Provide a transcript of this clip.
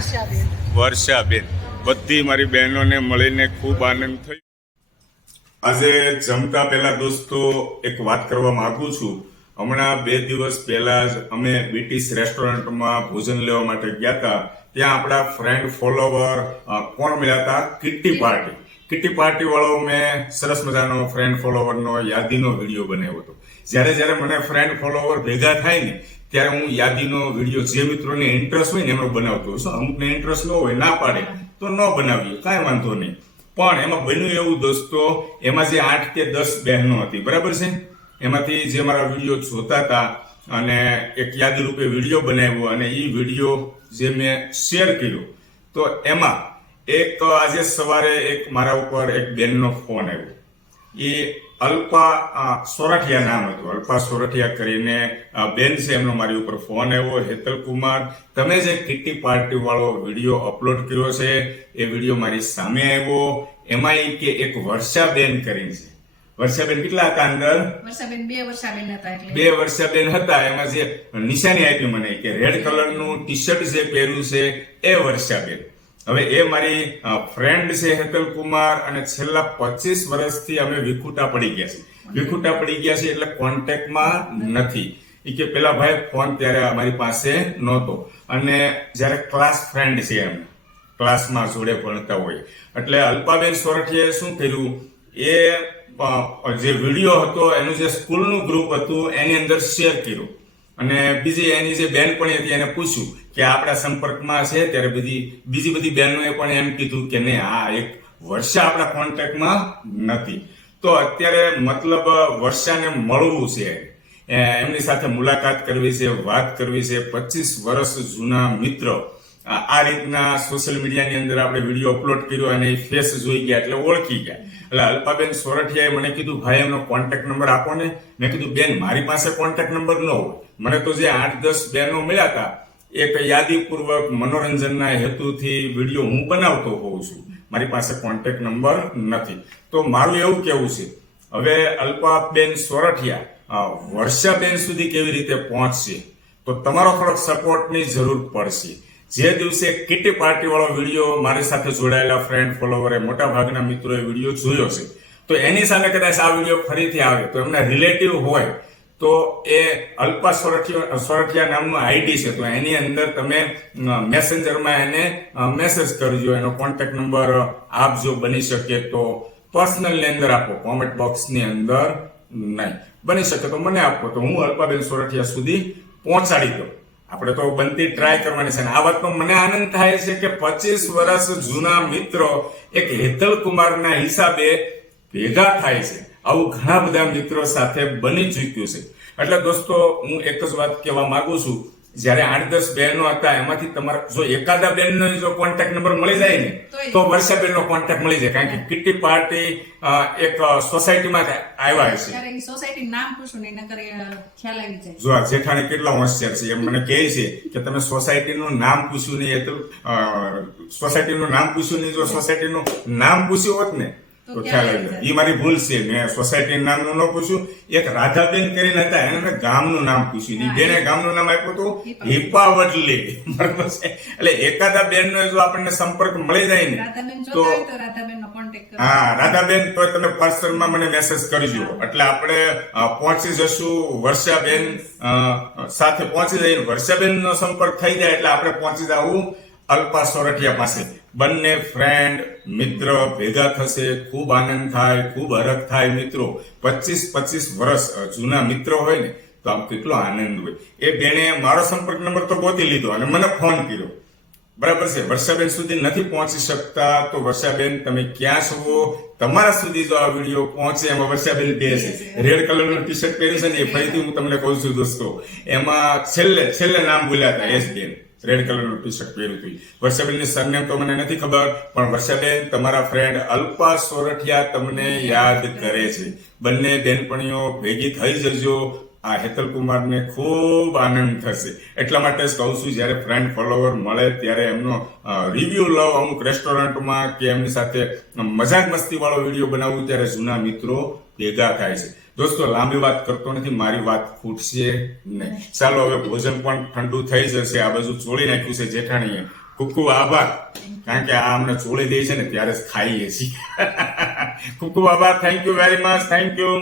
વર્ષાબેન બધી મારી બહેનોને મળીને ખૂબ આનંદ થયો. આજે જમતા પહેલા દોસ્તો એક વાત કરવા માંગુ છું. હમણાં 2 દિવસ પહેલા જ અમે બ્રિટિશ રેસ્ટોરન્ટમાં ભોજન લેવા માટે ગયા હતા. ત્યાં આપણા ફ્રેન્ડ ફોલોવર કોણ મળ્યા હતા? કિટ્ટી પાર્ટી વાળો મેં સરસ મજાનો ફ્રેન્ડ ફોલોવરનો યાદીનો વિડીયો બનાવ્યો હતો. જ્યારે મને ફ્રેન્ડ ફોલોવર ભેગા થાય ને ત્યારે હું યાદીનો વિડીયો જે મિત્રોને ઇન્ટરેસ્ટ હોય ને એમનો બનાવતો હોય. અમુકને ઇન્ટરેસ્ટ ન હોય, ના પાડે તો ન બનાવીએ, કાંઈ વાંધો નહીં. પણ એમાં બન્યું એવું દોસ્તો, એમાં જે 8 કે 10 બહેનો હતી, બરાબર છે, એમાંથી જે મારા વિડીયો જોતા હતા અને એક યાદી રૂપે વિડીયો બનાવ્યો અને એ વિડીયો જે મેં શેર કર્યો, તો એમાં એક આજે સવારે એક મારા ઉપર એક બેનનો ફોન આવ્યો. એ અલ્પા સોરઠિયા નામ હતું, અલ્પા સોરઠિયા કરીને બેન છે, એમનો મારી ઉપર ફોન આવ્યો. હેતલ કુમાર, તમે જે કિટ્ટી પાર્ટી વાળો વિડીયો અપલોડ કર્યો છે એ વિડીયો મારી સામે આવ્યો. એમાં એ કે એક વર્ષાબેન કરીને છે. વર્ષાબેન કેટલા હતા અંદર? વર્ષાબેન 2 વર્ષાબેન હતા. એટલે 2 વર્ષાબેન હતા. એમાં જે નિશાની આપી મને કે રેડ કલરનું ટી શર્ટ જે પહેર્યું છે એ વર્ષાબેન. હવે એ મારી ફ્રેન્ડ છે હેતલ કુમાર, અને છેલ્લા 25 વર્ષથી અમે વિખૂટા પડી ગયા છે એટલે કોન્ટેક્ટમાં નથી. એ કે પેલા ભાઈ ફોન ત્યારે અમારી પાસે નહોતો, અને જ્યારે ક્લાસ ફ્રેન્ડ છે એમ, ક્લાસમાં જોડે ભણતા હોય. એટલે અલ્પાબેન સોરઠિયાએ શું કર્યું, એ જે વિડીયો હતો એનું જે સ્કૂલનું ગ્રુપ હતું એની અંદર શેર કર્યું. અને બીજી એની જે બેનપણી હતી એને પૂછ્યું કે આપણા સંપર્કમાં છે, ત્યારે બીજી બધી બહેનોએ પણ એમ કીધું કે નહીં, આ એક વર્ષા આપણા કોન્ટેક્ટમાં નથી. તો અત્યારે મતલબ વર્ષાને મળવું છે, એમની સાથે મુલાકાત કરવી છે, વાત કરવી છે. 25 વર્ષ જૂના મિત્ર આ રીતના સોશિયલ મીડિયાની અંદર આપણે વિડીયો અપલોડ કર્યો અને એ ફેસ જોઈ ગયા એટલે ઓળખી ગયા. એટલે અલ્પાબેન સોરઠિયાએ મને કીધું ભાઈ એમનો કોન્ટેક્ટ નંબર આપો ને. મેં કીધું બેન મારી પાસે કોન્ટેક્ટ નંબર ન હોય, મને તો જે 8-10 બહેનો મળ્યા હતા એક યાદીપૂર્વક મનોરંજનના હેતુથી વિડીયો હું બનાવતો હોઉં છું, મારી પાસે કોન્ટેક્ટ નંબર નથી. તો મારું એવું કેવું છે, હવે અલ્પાબેન સોરઠિયા વર્ષાબેન સુધી કેવી રીતે પહોંચશે, તો તમારો થોડોક સપોર્ટની જરૂર પડશે. જે દિવસે કિટ્ટી પાર્ટી વાળો વિડીયો મારી સાથે જોડાયેલા ફ્રેન્ડ ફોલોવરે મોટા ભાગના મિત્રોએ વિડીયો જોયો છે, તો એની સામે કદાચ આ વિડીયો ફરીથી આવે તો એમના રિલેટિવ હોય તો એ અલ્પા સોરઠિયા નામનું આઈડી છે, તો એની અંદર તમે મેસેન્જરમાં એને મેસેજ કરજો, એનો કોન્ટેક્ટ નંબર આપજો. બની શકે તો પર્સનલની અંદર આપો, કોમેન્ટ બોક્સની અંદર નહીં. બની શકે તો મને આપો, તો હું અલ્પાબેન સોરઠિયા સુધી પહોંચાડી દઉં. આપણે તો બનતી ટ્રાય કરવાની છે. આ વાતનો મને આનંદ થાય છે કે 25 વર્ષ જૂના મિત્રો એક હેતલ કુમારના હિસાબે ભેગા થાય છે. આવું ઘણા બધા મિત્રો સાથે બની ચૂક્યું છે. એટલે દોસ્તો હું એક જ વાત કહેવા માંગુ છું, જ્યારે 8-10 બહેનો હતા એમાંથી તમારે જો એકાદા બેનનો જો કોન્ટેક્ટ નંબર મળી જાય ને તો વર્ષાબેનનો કોન્ટેક્ટ મળી જાય. કારણ કે કિટ્ટી પાર્ટી એક સોસાયટીમાં આવ્યા છે. ત્યારે સોસાયટી નામ પૂછું ને નકર ખ્યાલ આવી જાય. જો આ જેઠાણી કેટલા હોશિયાર છે, એમ મને કહે છે કે તમે સોસાયટીનું નામ પૂછ્યું નહીં, એ તો સોસાયટીનું નામ પૂછ્યું નહીં. જો સોસાયટીનું નામ પૂછ્યું હોત ને તો ખ્યાલ આવી જાય. એ મારી ભૂલ છે, મેં સોસાયટી નામનું ન પૂછ્યું. એક રાધાબેન કરીને હતા, એને મેં ગામનું નામ પૂછ્યું. બેને ગામનું નામ આપ્યું હતું હિપાવટલી, બરાબર છે. એટલે એકાદા બેનનો જો આપણને સંપર્ક મળી જાય ને તો હા રાધાબેન, તો તમે પર્સનલમાં મને મેસેજ કરજો, એટલે આપણે પહોંચી જશું. વર્ષાબેન સાથે પહોંચી જઈએ, વર્ષાબેનનો સંપર્ક થઈ જાય એટલે આપણે પહોંચી જવું અલ્પા સોરઠિયા પાસે. બંને ફ્રેન્ડ મિત્ર ભેગા થશે, ખૂબ આનંદ થાય, ખૂબ હરખ થાય. મિત્રો 25 વર્ષ જૂના મિત્રો હોય ને તો આમ કેટલો આનંદ હોય. એ બેને મારો સંપર્ક નંબર તો ગોતી લીધો અને મને ફોન કર્યો, બરાબર છે. વર્ષાબેન સુધી નથી પહોંચી શકતા, તો વર્ષાબેન તમે ક્યાં છો, તમારા સુધી જો આ વિડીયો પહોંચે. એમાં વર્ષાબેન બે છે, રેડ કલરનું ટી શર્ટ પહેર્યું છે ને, એ ફરીથી હું તમને કહું છું દોસ્તો, એમાં છેલ્લે નામ બોલ્યા હતા એસ બેન, રેડ કલરનું ટી શર્ટ પહેર્યું હતું. વર્ષાબેનની સરનેમ તો મને નથી ખબર, પણ વર્ષાબેન તમારા ફ્રેન્ડ અલ્પા સોરઠિયા તમને યાદ કરે છે. બંને બેનપણીઓ ભેગી થઈ જજો. આ હેતલ કુમારને ખૂબ આનંદ થશે. એટલા માટે જ કહું છું, જ્યારે ફ્રેન્ડ ફોલોવર મળે ત્યારે એમનો રિવ્યુ લવ. અમુક રેસ્ટોરન્ટમાં કે એમની સાથે મજાક મસ્તી વાળો વિડીયો બનાવવું ત્યારે જૂના મિત્રો ભેગા થાય છે. દોસ્તો લાંબી વાત કરતો નથી, મારી વાત ખૂટશે નહીં. ચાલો હવે ભોજન પણ ઠંડુ થઈ જશે. આ બાજુ ચોળી નાખ્યું છે જેઠાણીએ, ખૂબ ખૂબ આભાર. કારણ કે આ અમને ચોળી દે છે ને ત્યારે જ ખાઈએ છીએ. ખૂબ ખૂબ આભાર. Thank you very much. Thank you.